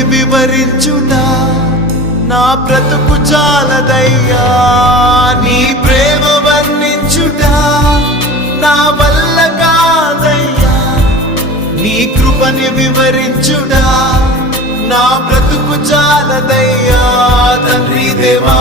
కృపని వివరించుట నా బ్రతుకు చాలదయ్యా. నీ ప్రేమ వర్ణించుట నా వల్ల కాదయ్యా. నీ కృపని వివరించుట నా బ్రతుకు చాలదయ్యా. తండ్రి దేవా